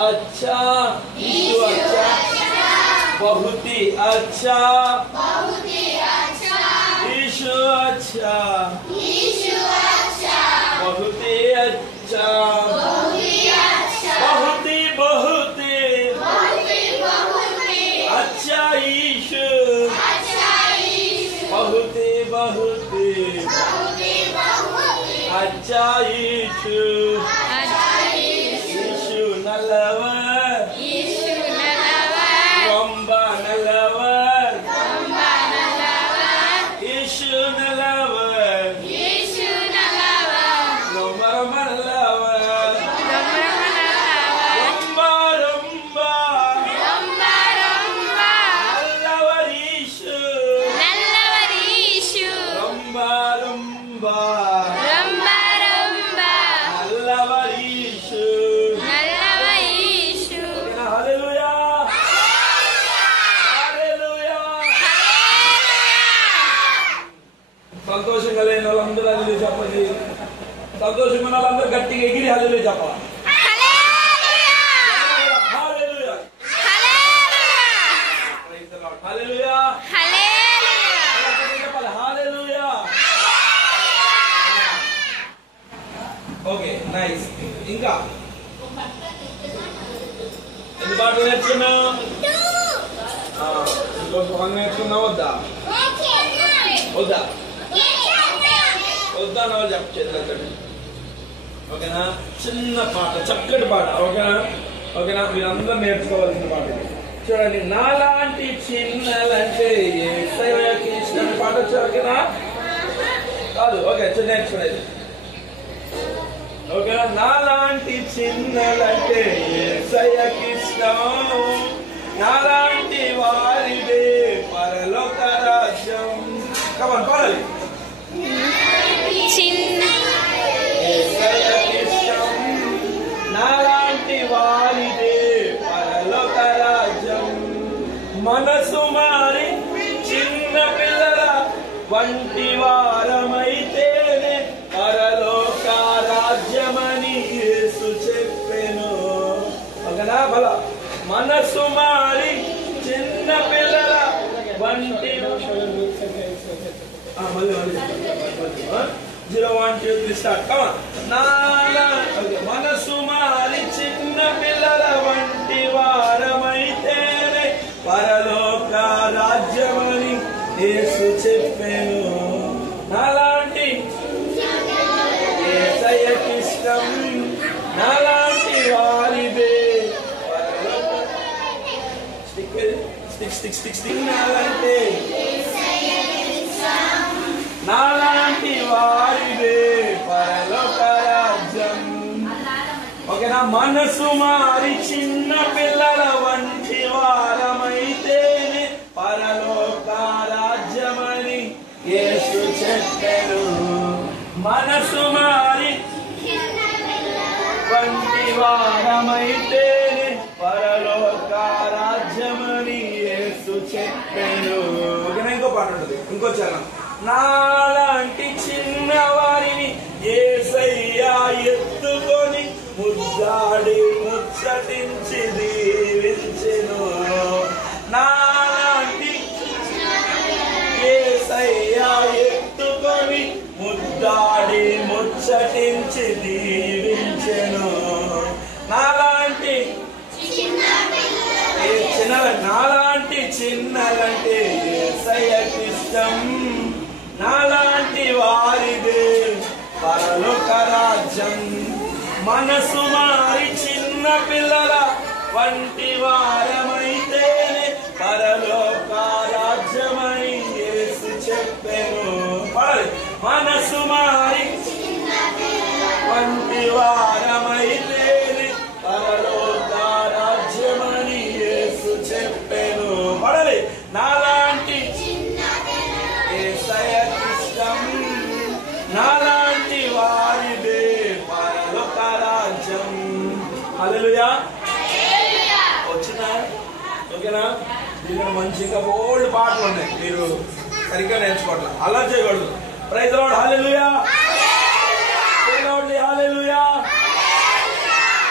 अच्छा, यीशु अच्छा, बहुत ही अच्छा, यीशु अच्छा, बहुत ही अच्छा, बहुत ही अच्छा यीशु, बहुत ही अच्छा यीशु, यीशु नल्लवर, रंबा नल्लवर, यीशु नल्लवर, रंबा नल्लवर, रंबा नल्लवर यीशु, रंबा సంతోషంగా లేని వాళ్ళందరూ హల్లెలూయా చెప్పండి. సంతోషంగా ఉన్న వాళ్ళందరూ గట్టిగా ఎగిరి హల్లెలూయా చెప్పాలి. హల్లెలూయా, హల్లెలూయా, చెప్పాలి హల్లెలూయా. Okay, nice. ఇంకా ఎన్ని పాటలు నేర్చుకున్నావు? ఇంకొక సాంగ్ నేర్చుకున్నావు వద్దా? వద్దా వద్దా నా వాళ్ళు చెప్పండి. ఓకేనా? చిన్న పాట, చక్కటి పాట. ఓకేనా? ఓకేనా? మీరందరూ నేర్చుకోవాల్సిన పాట చూడండి. నాలాంటి చిన్నలంటే యేసయ్యకి ఇష్టం పాట. ఓకేనా? కాదు, ఓకే, నేర్చుకునేది. ఓకేనా? నాలాంటి చిన్నలంటే యేసయ్యకి ఇష్టం, నాలాంటి వారిదే పరలోక రాజ్యం. కమాన్ పాడాలి. నాలాంటి వారిదే పరలోక రాజ్యం, మనసు మారి చిన్న పిల్లల వంటి వారమైతేనే పరలోక రాజ్యమని యేసు చెప్పెను. ఓకేనా? బల మనసు మారి చిన్న పిల్లల వంటి మనసు మారి చిన్న పిల్లల వంటి వారమైతేనే పరలోక రాజ్యమని యేసు చెప్పెను. నాలాంటి యేసయ్యకి ఇష్టం, నాలాంటి వారిదే నాలంటే నాలాంటి వారిదే పరలోక రాజ్యం. ఓకేనా? మనసు మారి చిన్న పిల్లల వంటి వారమైతేనే పరలోక రాజ్యమని యేసు చెప్పెను. మనసు మారి వంటి వారమైతేనే పరలోక రాజ్యమని యేసు చెప్పెను. ఓకేనా? ఇంకో పాట ఉంటుంది, ఇంకో చరణం. నాలాంటి చిన్న వారిని యేసయ్య ఎత్తుకొని ముద్దాడి ముచ్చటించి దీవించెను. నాలాంటి యేసయ్య ఎత్తుకొని ముద్దాడి ముచ్చటించి దీవించెను. నాలాంటి చిన్నలంటే యేసయ్యకి ఇష్టం, నాలాంటి వారిదే పరలోక రాజ్యం, మనసు మారి చిన్న పిల్లల వంటి వారమైతేనే పరలోక రాజ్యమని యేసు చెప్పెను. మనసు మారి వంటి వారమైతేనే పరలోక రాజ్యమని యేసు చెప్పెను. పడాలి. నాలాంటి యేసయ్యకి ఇష్టం, నాలాంటి వారిదే పరలోక రాజ్యం. హల్లెలూయా. వచ్చినా? ఓకేనా? దీంట్లో మంచి ఇంకా బోల్డ్ పాటలు ఉన్నాయి, మీరు సరిగ్గా నేర్చుకోవట్లేదు, అలా చేయకూడదు. Praise the lord. Hallelujah. Hallelujah.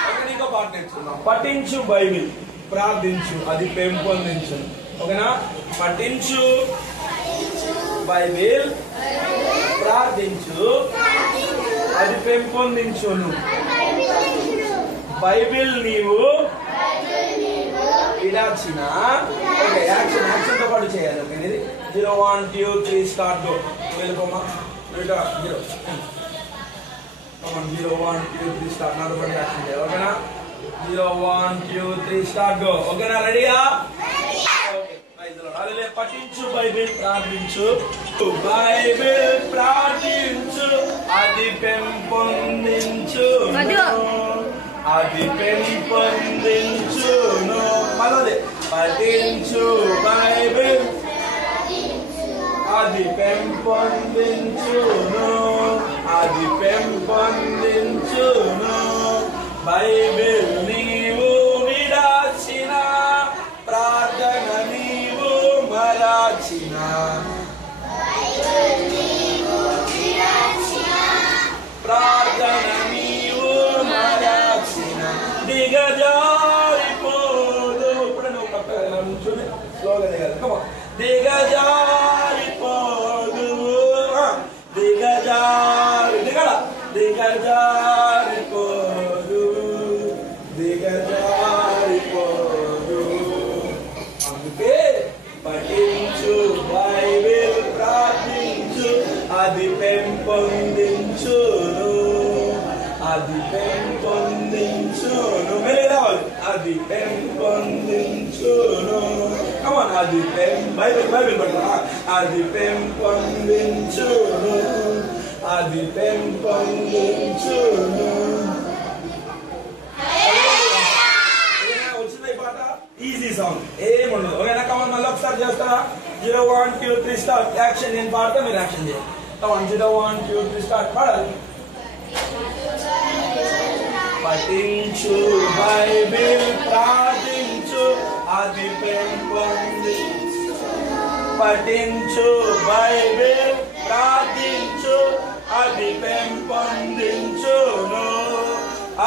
Okay, ఇంకో పాట నేర్చుకో. పఠించు బైబిల్, ప్రార్థించు, అది పెంపొందించు. ఓకేనా? పఠించు బైబిల్, ప్రార్థించు, అది పెంపొందించును. బైబిల్ నీవు విడాచిన. ఓకే, యాక్షన్ తో పాటు చేయాలి. ఓకే, ఇది 0 1 2 3 స్టార్ట్. గో. వెళ్ళిపోమా. 0 0 1 2 3 స్టార్ట్. నాతో పాటు యాక్షన్ చేయాలి. ఓకేనా? 0 1 2 3 స్టార్ట్. గో. ఓకేనా? రెడీయా? పఠించు బైబిల్, ప్రార్థించు. బైబిల్ ప్రార్థించు, అది పెంపొందించు, అది పెంపొందించును. మళ్ళీ పఠించు బైబిల్, అది పెంపొందించును, అది పెంపొందించును. బైబిల్ నీవు విడాచిన, ప్రార్థన నీవు మరాచిన. ప్రార్థన నీవు మరాచిన. దిగజారిపోదు. ఇప్పుడు నువ్వు నుంచుని స్లోగా దిగాలి. దిగజారిపోదు, దిగజారిపోదు, దిగజారిపోదు. అందుకే పఠించు బైబిల్, ప్రార్థించు, అది పెంపొందించును, అది పెంపొందించును. రావాలి. అది పెంపొందించును. కమాన్, అది బైబిల్ పడతా. అది పెంపొందించును, అది పెంపొందించును. వచ్చింది ఈ పాట. ఈజీ సాంగ్, ఏముండదు. ఓకేనా? కమాన్, మళ్ళీ ఒకసారి చేస్తారా? 0 1 2 3 స్టార్ట్. యాక్షన్ నేను పాడతా, మీరు యాక్షన్ చేయాలి. కమాన్, 0 1 2 3 స్టార్ట్. పాడాలి. పఠించు బైబిల్, ప్రార్థించు, అది పెంపొందించు. పఠించు బైబిల్, ప్రార్థించు, అది పెంపొందించును,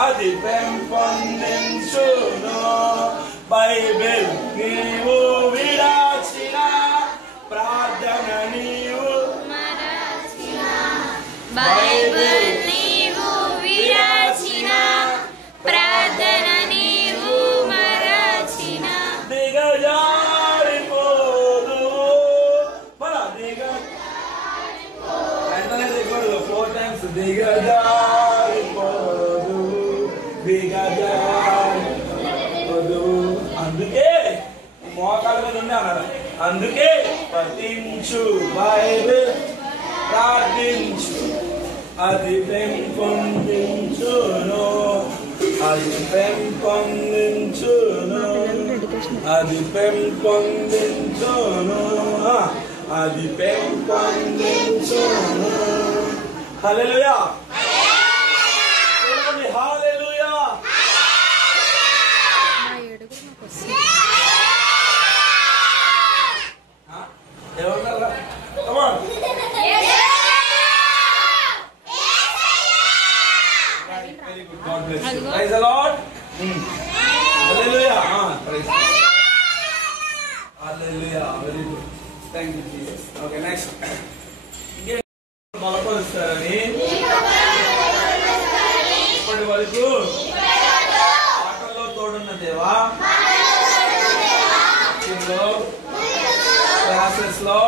అది పెంపొందించును. బైబిల్ నీవు విడాచిన, ప్రార్థన నీవు మరాచిన. బైబిల్ నీవు విడాచిన, ప్రార్థన నీవు మరాచిన. దిగజారిపోదు. వెంటనే దిగకూడదు. 4 times. దిగజారిపోదు, దిగజారిపోదు. అందుకే మోకాళ్ళ మీద ఉండి అన్నాడు. అందుకే పఠించు బైబిల్, ప్రార్థించు, అది పెంపొందించును, అది పెంపొందించును, అది పెంపొందించును, అది పెంపొందించును. హల్లెలూయా, హల్లెలూయా. ఎవరన్నా? Come on. Very good. God bless you. Praise the Lord. Hallelujah. Praise the Lord. Hallelujah. Very good. Thank you, Jesus. Okay, next. బలపరుస్తారని ఇప్పటి వరకు ఆటల్లో తోడున్న దేవా, క్లాసెస్ లో,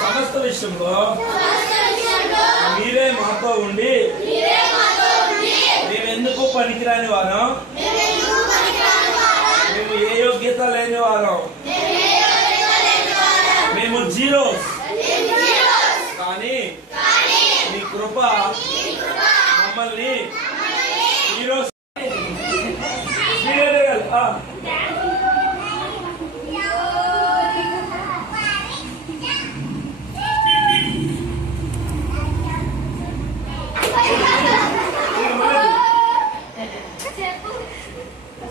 సమస్త విషయంలో మీరే మాతో ఉండి మేమెందుకు పనికిరాని వారం, మేము ఏ యోగ్యత లేని వారం, మేము జీరోస్. కానీ మీ కృప మమ్మల్ని హీరోస్.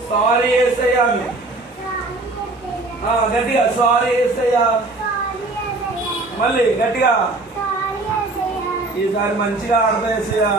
సారీ యేసయ్యా. గట్టిగా సారీ యేసయ్యా. మళ్ళీ గట్టిగా. ఈసారి మంచిగా ఆడతా యేసయ్యా.